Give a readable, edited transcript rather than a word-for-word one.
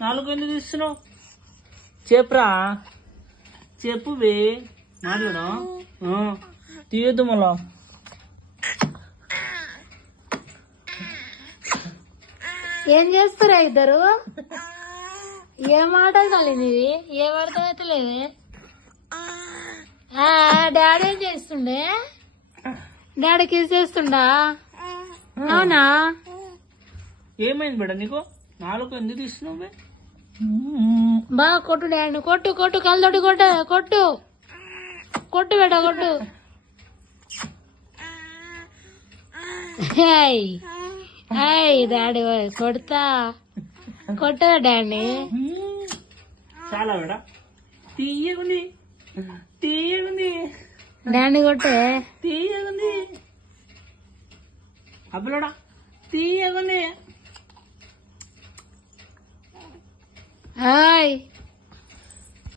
నాలుగు ఎందుకు తీస్తున్నావు? చెప్పురా, చెప్పువే. మాట్లాడు. తీయద్దు మళ్ళా. ఏం చేస్తారా ఇద్దరు? ఏం మాట్లాడాలి నీవి? ఏం అర్థమైతలేదు. డాడీ ఏం చేస్తుండే? డాడీ కిస్ చేస్తుండా? అవునా? ఏమైంది బిడ్డ నీకు? నాలుగు ఎందుకు తీస్తున్నావు? బాగా కొట్టు డాడీ, కొట్టు కొట్టు, కళ్ళతోటి కొట్టు, కొట్టు కొట్టు బిడ్డ, కొట్టు. డాడీ కొడతా, కొట్టదా డాడీ? చాలా బిడ్డ, తీయగుంది, తీయగుంది. డాడీ కొట్టే, తీయగుంది. అబ్బలోడా, తీయగుంది. హాయ్.